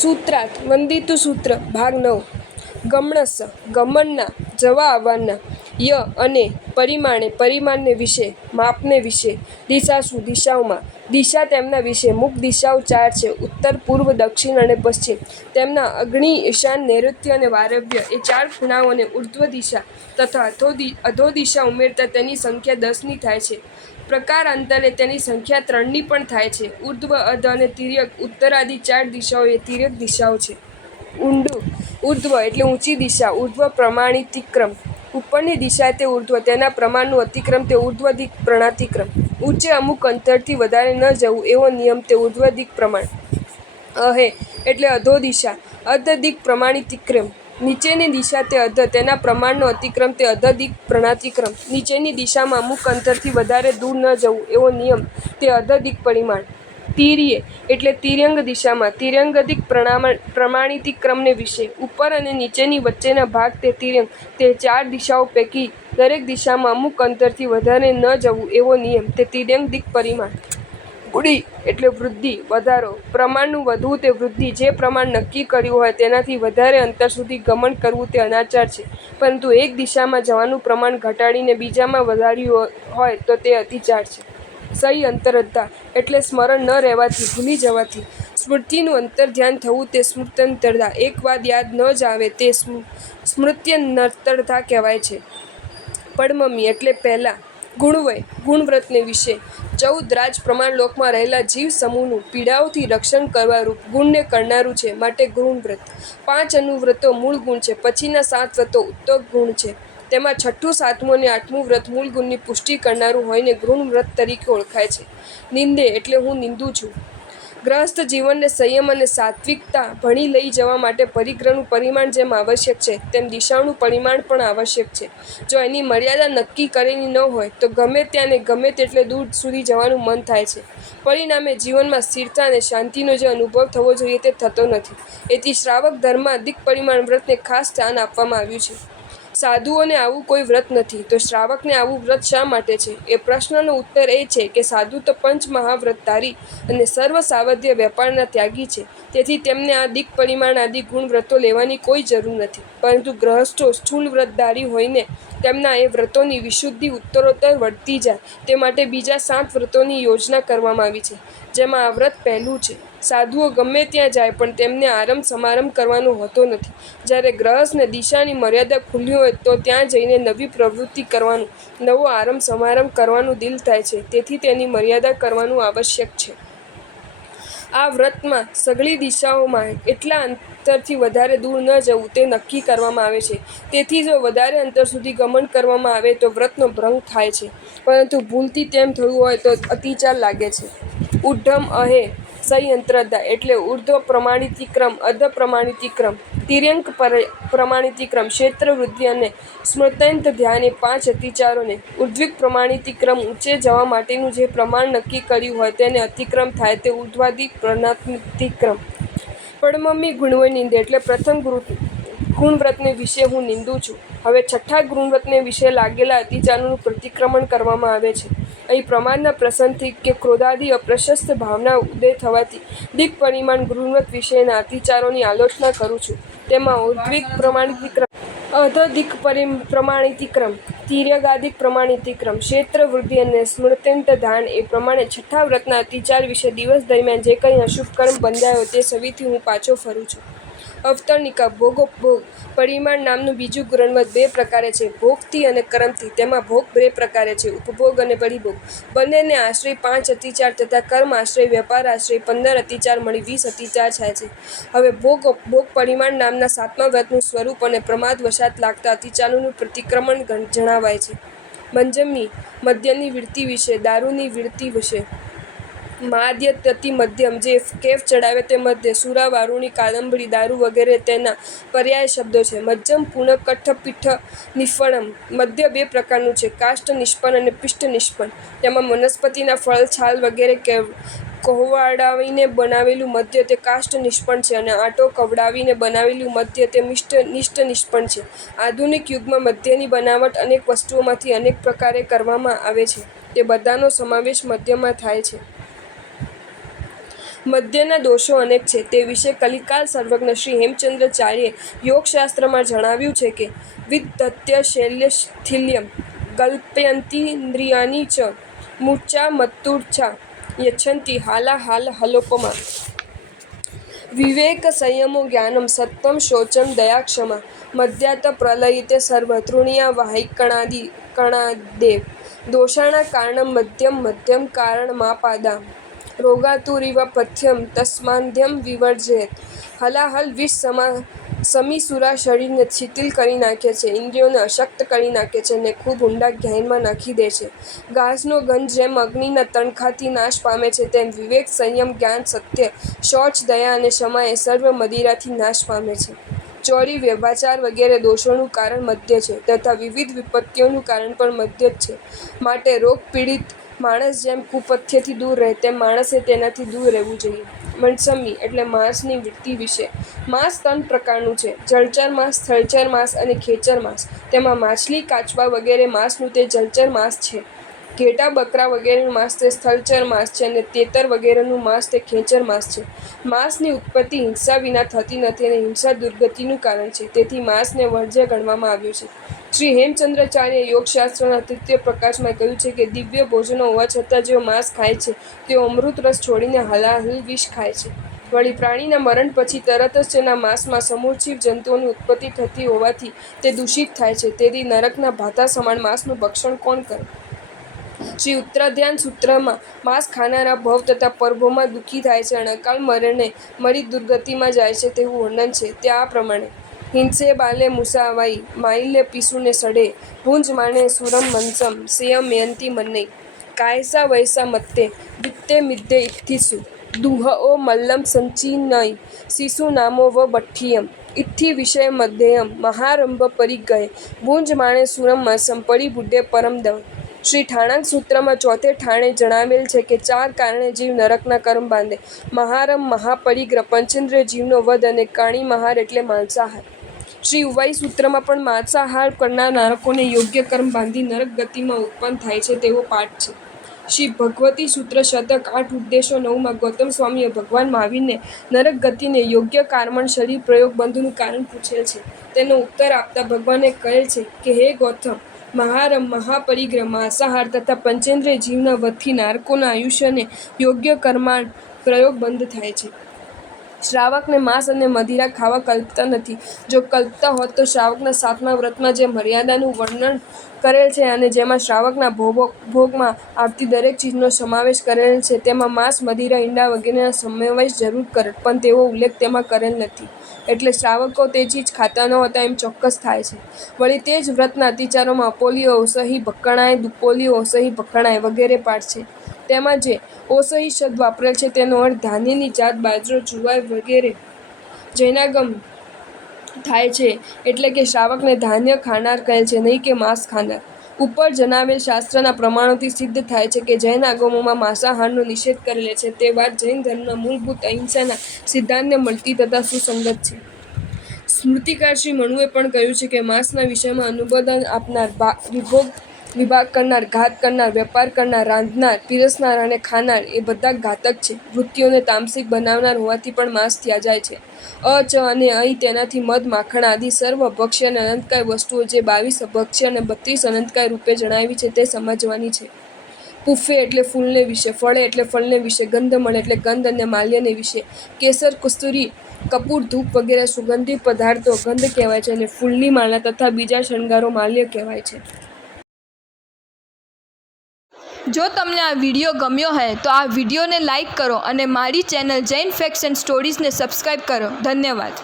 સૂત્રાર્થ વંદિતું સૂત્ર ભાગ 9 ગમણસ્સ ગમનના જવા આવવાના ય અને પરિમાણે પરિમાણને વિશે માપને વિશે દિશાસુ દિશાઓમાં દિશા તેમના વિશે મુખ દિશાઓ 4 છે ઉત્તર પૂર્વ દક્ષિણ અને પશ્ચિમ તેમના અગ્નિ ઈશાન નૈઋત્ય અને વારવ્ય એ 4 ખૂણાઓ અને ઉર્ધ્વ દિશા તથા અધો દિશા ઉમેરતા તેની સંખ્યા 10ની થાય છે. પ્રકારાંતરે તેની સંખ્યા 3ની પણ થાય છે. ઉર્ધ્વ અધ અને તિર્યક ઉત્તરાદિ 4 દિશાઓ એ તિર્યક દિશાઓ છે. ઊંડું ઉર્ધ્વ એટલે ઊંચી દિશા ઉર્ધ્વ પ્રમાણિતિક્રમ ઉપરની દિશા તે ઉર્ધ્વ તેના પ્રમાણનું અતિક્રમ તે ઉર્ધ્વદિક પ્રમાણિતિક્રમ ઊંચે અમુક અંતરથી વધારે ન જવું એવો નિયમ તે ઉર્ધ્વદિક પ્રમાણ. અહે એટલે અધો દિશા અધ દિક પ્રમાણિતિક્રમ નીચેની દિશા તે અધ તેના પ્રમાણનો અતિક્રમ તે અધ દિક પ્રમાણિતિક્રમ નીચેની દિશામાં અમુક અંતરથી વધારે દૂર ન જવું એવો નિયમ તે અધ દિક પરિમાણ. તિર્યે એટલે તિર્યંગ દિશામાં તિર્યંગદિક પ્રમાણિતિક્રમને વિશે ઉપર અને નીચેની વચ્ચેના ભાગ તે તિર્યંગ તે 4 દિશાઓ પૈકી દરેક દિશામાં અમુક અંતરથી વધારે ન જવું એવો નિયમ તે તિર્યંગ દિક પરિમાણ. ગુડી એટલે વૃદ્ધિ વધારો પ્રમાણનું વધવું તે વૃદ્ધિ જે પ્રમાણ નક્કી કર્યું હોય તેનાથી વધારે અંતર સુધી ગમન કરવું તે અનાચાર છે. પરંતુ એક દિશામાં જવાનું પ્રમાણ ઘટાડીને બીજામાં વધાર્યું હોય તો તે અતિચાર છે. સહી અંતરદ્ધા એટલે સ્મરણ ન રહેવાથી ભૂલી જવાથી સ્મૃતિનું અંતર્ધ્યાન થવું તે સ્મૃત્યંતરધા એક વાત યાદ ન જ આવે તે સ્મૃત્યનંતરધા કહેવાય છે. પડમમ્મી એટલે પહેલા ગુણવય ગુણવ્રતને વિશે 14 રાજ પ્રમાણલોકમાં રહેલા જીવ સમૂહનું પીડાઓથી રક્ષણ કરવારૂપ ગુણને કરનારું છે માટે ગુણવ્રત. 5 અનુવ્રતો મૂળ ગુણ છે પછીના 7 વ્રતો ઉત્તર ગુણ છે. તેમાં 6ઠું 7મું અને 8મું વ્રત મૂળ ગુણની પુષ્ટિ કરનારું હોઈને ગુણ વ્રત તરીકે ઓળખાય છે. નિંદે એટલે હું નિંદું છું. ગ્રહસ્થ જીવનને સંયમ અને સાત્વિકતા ભણી લઈ જવા માટે પરિગ્રહનું પરિમાણ જેમ આવશ્યક છે તેમ દિશાઓનું પરિમાણ પણ આવશ્યક છે. જો એની મર્યાદા નક્કી કરેલી ન હોય તો ગમે ત્યાં ને ગમે તેટલે દૂર સુધી જવાનું મન થાય છે. પરિણામે જીવનમાં સ્થિરતા અને શાંતિનો જે અનુભવ થવો જોઈએ તે થતો નથી. એથી શ્રાવક ધર્મમાં દિક પરિમાણ વ્રતને ખાસ સ્થાન આપવામાં આવ્યું છે. સાધુઓને આવું કોઈ વ્રત નથી તો શ્રાવકને આવું વ્રત શા માટે છે? એ પ્રશ્નનો ઉત્તર એ છે કે સાધુ તો પંચમહાવ્રતધારી અને સર્વ સાવધ્ય વેપારના ત્યાગી છે. તેથી તેમને આ દિક પરિમાણ આદિ ગુણ વ્રતો લેવાની કોઈ જરૂર નથી. પરંતુ ગ્રહસ્થો સ્થૂળ વ્રતધારી હોઈને તેમના એ વ્રતોની વિશુદ્ધિ ઉત્તરોત્તર વધતી જાય તે માટે બીજા 7 વ્રતોની યોજના કરવામાં આવી છે જેમાં આ વ્રત પહેલું છે. સાધુઓ ગમે ત્યાં જાય પણ તેમને આરંભ સમારંભ કરવાનો હોતો નથી. જ્યારે ગ્રહસ્થને દિશાની મર્યાદા ખુલ્લી હોય તો ત્યાં જઈને નવી પ્રવૃત્તિ કરવાનું નવો આરંભ સમારંભ કરવાનું દિલ થાય છે. તેથી તેની મર્યાદા કરવાનું આવશ્યક છે. આ વ્રતમાં સઘળી દિશાઓમાં એટલા અંતરથી વધારે દૂર ન જવું તે નક્કી કરવામાં આવે છે. તેથી જો વધારે અંતર સુધી ગમન કરવામાં આવે તો વ્રતનો ભંગ થાય છે. પરંતુ ભૂલથી તેમ થયું હોય તો અતિચાર લાગે છે. ઉઢ્ઢમ અહે સહી અંતરદ્ધા એટલે ઉર્ધ્વ પ્રમાણિતિક્રમ અધ પ્રમાણિતિક્રમ તિર્યંક પ્રમાણિતિક્રમ ક્ષેત્ર વૃદ્ધિ અને સ્મૃત્યંત ધ્યાન એ 5 અતિચારોને ઉર્ધ્વિક પ્રમાણિતિક્રમ ઊંચે જવા માટેનું જે પ્રમાણ નક્કી કર્યું હોય તેને અતિક્રમ થાય તે ઉર્ધ્વાદિક પ્રમાણિતિક્રમ. પડમમ્મી ગુણવય નિંદે એટલે પ્રથમ ગુણવ્રતને વિશે હું નિંદું છું. હવે 6ઠ્ઠા ગુણવ્રતને વિશે લાગેલા અતિચારોનું પ્રતિક્રમણ કરવામાં આવે છે. અહીં પ્રમાદના પ્રસંગથી કે ક્રોધાદિ અપ્રશસ્ત ભાવના ઉદય થવાથી દિક પરિમાણ ગુણવ્રત વિશેના અતિચારોની આલોચના કરું છું. તેમાં ઉર્ધ્વિક પ્રમાણિતિક્રમ અધ દિક પ્રમાણિતિક્રમ તિર્યગાદિક પ્રમાણિતિક્રમ ક્ષેત્ર વૃદ્ધિ અને સ્મૃત્યંત ધાન એ પ્રમાણે 6ઠ્ઠા વ્રતના અતિચાર વિશે દિવસ દરમિયાન જે કંઈ અશુભ કર્મ બંધાયો તે સવિથી હું પાછો ફરું છું. અવતરણિકા ભોગોપભોગ પરિમાણ નામનું બીજું ગુણવ્રત 2 પ્રકારે છે ભોગથી અને કર્મથી. તેમાં ભોગ 2 પ્રકારે છે ઉપભોગ અને પરિભોગ. બંનેને આશ્રય 5 અતિચાર તથા કર્મ આશ્રય વેપાર આશ્રય 15 અતિચાર મળી 20 અતિચાર થાય છે. હવે ભોગ પરિમાણ નામના 7મા વ્રતનું સ્વરૂપ અને પ્રમાદ વશાત લાગતા અતિચારોનું પ્રતિક્રમણ જણાવાય છે. મંજમ્મી મદ્યની વૃત્તિ વિશે દારૂની વૃત્તિ વિશે માદ્યતતિ મધ્યમ જે કેફ ચડાવે તે મધ્ય સુરા વારુણી કાદંબરી દારૂ વગેરે તેના પર્યાય શબ્દો છે. મજ્જમ પૂર્ણ કઠ્ઠ પીઠ નિષ્ફળમ મધ્ય 2 પ્રકારનું છે કાષ્ઠ નિષ્પન્ન અને પિષ્ટ નિષ્પન્ન. તેમાં વનસ્પતિના ફળ છાલ વગેરે કોહવાડાવીને બનાવેલું મધ્ય તે કાષ્ઠ નિષ્પન્ન છે અને આટો કવડાવીને બનાવેલું મધ્ય તે નિષ્ઠ નિષ્પન્ન છે. આધુનિક યુગમાં મધ્યની બનાવટ અનેક વસ્તુઓમાંથી અનેક પ્રકારે કરવામાં આવે છે તે બધાનો સમાવેશ મધ્યમાં થાય છે. મદ્યના દોષો અનેક છે તે વિશે કલિકાલ સર્વજ્ઞ શ્રી હેમચંદ્રાચાર્યે યોગશાસ્ત્રમાં જણાવ્યું છે કે વિદધત્ય શૈલ્યસ્થિલ્યમ કલ્પયંતીન્દ્રિયાની ચ મૂર્છા મત્તુર્છા યચ્છન્તિ હાલાહાલ હલોપમા વિવેક સંયમો જ્ઞાનમ સત્તમ શૌચમ દયા ક્ષમા મધ્યાત પ્રલયિતે સર્વ તૃણીયા વાહિકણાદેવ દોષાણા કારણમ મધ્યમ કારણમાપાદા રોગાતુરિવ પથ્યમ તસ્માદ્યમ વિવર્જયેત હલાહલ વિષ સમીસુરા શરીરને શિથિલ કરી નાખે છે, ઇન્દ્રિયોને અશક્ત કરી નાખે છે અને ખૂબ ઊંડા ગહેરમાં નાખી દે છે. ઘાસનો ગંધ જેમ અગ્નિના તણખાથી નાશ પામે છે તેમ વિવેક સંયમ જ્ઞાન સત્ય શૌચ દયા અને ક્ષમા એ સર્વ મદિરાથી નાશ પામે છે. ચોરી વ્યભિચાર વગેરે દોષોનું કારણ મદ્ય છે તથા વિવિધ વિપત્તિઓનું કારણ પણ મદ્ય જ છે. માટે રોગ પીડિત માણસ જેમ કુપથ્યથી દૂર રહે તેમ માણસે તેનાથી દૂર રહેવું જોઈએ. મન્સમી એટલે માંસની વૃત્તિ વિશે. માંસ 3 પ્રકારનું છે: જળચર માંસ, સ્થળચર માંસ અને ખેચર માંસ. તેમાં માછલી, કાચબા વગેરે માંસનું તે જળચર માંસ છે. ઘેટાં, બકરા વગેરેનું માંસ તે સ્થળચર માંસ છે અને તેતર વગેરેનું માંસ તે ખેચર માંસ છે. માંસની ઉત્પત્તિ હિંસા વિના થતી નથી અને હિંસા દુર્ગતિનું કારણ છે. તેથી માંસને વર્જ્ય ગણવામાં આવ્યું છે. શ્રી હેમચંદ્રાચાર્યે યોગશાસ્ત્રના તૃતીય પ્રકાશમાં કહ્યું છે કે દિવ્ય ભોજનો હોવા છતાં જેઓ માંસ ખાય છે તેઓ અમૃત રસ છોડીને હલાહલ વિષ ખાય છે. વળી પ્રાણીના મરણ પછી તરત જ તેના માંસમાં સમૂળજીવ જંતુઓની ઉત્પત્તિ થતી હોવાથી તે દૂષિત થાય છે. તેથી નરકના ભાતા સમાન માંસનું ભક્ષણ કોણ કરે? શ્રી ઉત્તરાધ્યાન સૂત્રમાં માંસ ખાનારા ભવ તથા પરભોમાં દુઃખી થાય છે અને અકાળ મરણે મરી દુર્ગતિમાં જાય છે તેવું વર્ણન છે. તે આ પ્રમાણે: હિંસે બાલે મુસાવાઈ માઈલ્ય પિસુને સડે ભુંજ માણે સુરમ મંસમ સેયમ મયંતી મન્નૈ કાયસા વૈસા મત્તે વિત્તે મિદ્દે ઇત્થિસુ દુહઓ મલ્લમ સંચિનૈ શિશુ નામો વ બઠ્ઠિયમ ઇત્થિ વિષય મધ્યયમ મહારંભ પરિગય ભુંજ માણે સુરમ મસમ પડી બુડ્ઢે પરમ દવ. શ્રી ઠાણાક સૂત્રમાં ચોથે ઠાણે જણાવેલ છે કે 4 કારણે જીવ નરકના કર્મ બાંધે: મહારમ, મહાપરિગ્રહ, પંચેન્દ્રિય જીવનો વધ અને કાણીમહાર એટલે માંસાહાર. શ્રી ઉવાઈ સૂત્રમાં પણ માંસાહાર કરનાર નરકોને યોગ્ય કર્મ બાંધી નરક ગતિમાં ઉત્પન્ન થાય છે તેવો પાઠ છે. શ્રી ભગવતી સૂત્ર શતક 8 ઉપદેશો 9માં ગૌતમ સ્વામીએ ભગવાન મહાવીરને નરક ગતિને યોગ્ય કર્મણ શરીર પ્રયોગ બંધનું કારણ પૂછેલ છે. તેનો ઉત્તર આપતા ભગવાને કહેલ છે કે હે ગૌતમ, મહારમ, મહાપરિગ્રહ, માંસાહાર તથા પંચેન્દ્રિય જીવના વધથી નારકોના આયુષ્યને યોગ્ય કર્માણ પ્રયોગ બંધ થાય છે. શ્રાવકને માંસ અને મદિરા ખાવા કલ્પતા નથી. જો કલ્પતા હોત તો શ્રાવકના 7મા વ્રતમાં જે મર્યાદાનું વર્ણન કરેલ છે અને જેમાં શ્રાવકના ભોગમાં આવતી દરેક ચીજનો સમાવેશ કરેલ છે તેમાં માંસ, મદિરા, ઈંડા વગેરેનો સમાવેશ જરૂર કરેલ, પણ તેવો ઉલ્લેખ તેમાં કરેલ નથી. એટલે શ્રાવકો તે ચીજ ખાતા નહોતા એમ ચોક્કસ થાય છે. વળી તે જ વ્રતના અતિચારોમાં અપોલીઓ ઔસહી ભક્ષણાય, દુપોલીઓ ઔસહી ભક્ષણાય વગેરે પાઠ છે. તેમાં જે ઔસહી શબ્દ વાપરેલ છે તેનો અર્થ ધાન્યની જાત, બાજરો, જુવાર વગેરે જૈનાગમ થાય છે. એટલે કે શ્રાવકને ધાન્ય ખાનાર કહે છે, નહીં કે માંસ ખાનાર. ઉપર જણાવેલ શાસ્ત્રના પ્રમાણોથી સિદ્ધ થાય છે કે જૈન આગમોમાં માંસાહારનો નિષેધ કરેલ છે. તે વાત જૈન ધર્મના મૂળભૂત અહિંસાના સિદ્ધાંતને મળતી તથા સુસંગત છે. સ્મૃતિકાર શ્રી મનુએ પણ કહ્યું છે કે માંસના વિષયમાં અનુમોદન આપનાર, વિભાગ કરનાર, ઘાત કરનાર, વેપાર કરનાર, રાંધનાર, પીરસનાર અને ખાનાર એ બધા ઘાતક છે. વૃત્તિઓને તામસિક બનાવનાર હોવાથી પણ માંસ ત્યાજાય છે. ચ અને અહીં તેનાથી મધ, માખણ આદિ સર્વ અભક્ષ્ય અને અનંતકાય વસ્તુઓ જે 22 અભક્ષ્ય અને 32 અનંતકાય રૂપે જણાવી છે તે સમજવાની છે. પુફ્ફે એટલે ફૂલને વિશે, ફળે એટલે ફળને વિશે, ગંધમણ એટલે ગંધ અને માલ્યને વિશે. કેસર, કસ્તુરી, કપૂર, ધૂપ વગેરે સુગંધિત પદાર્થો ગંધ કહેવાય છે અને ફૂલની માળા તથા બીજા શણગારો માલ્ય કહેવાય છે. જો તમને આ વિડીયો ગમ્યો હોય તો આ વિડીયોને લાઈક કરો અને મારી ચેનલ જૈન ફેક્ટ્સ એન્ડ સ્ટોરીઝને સબસ્ક્રાઈબ કરો. ધન્યવાદ.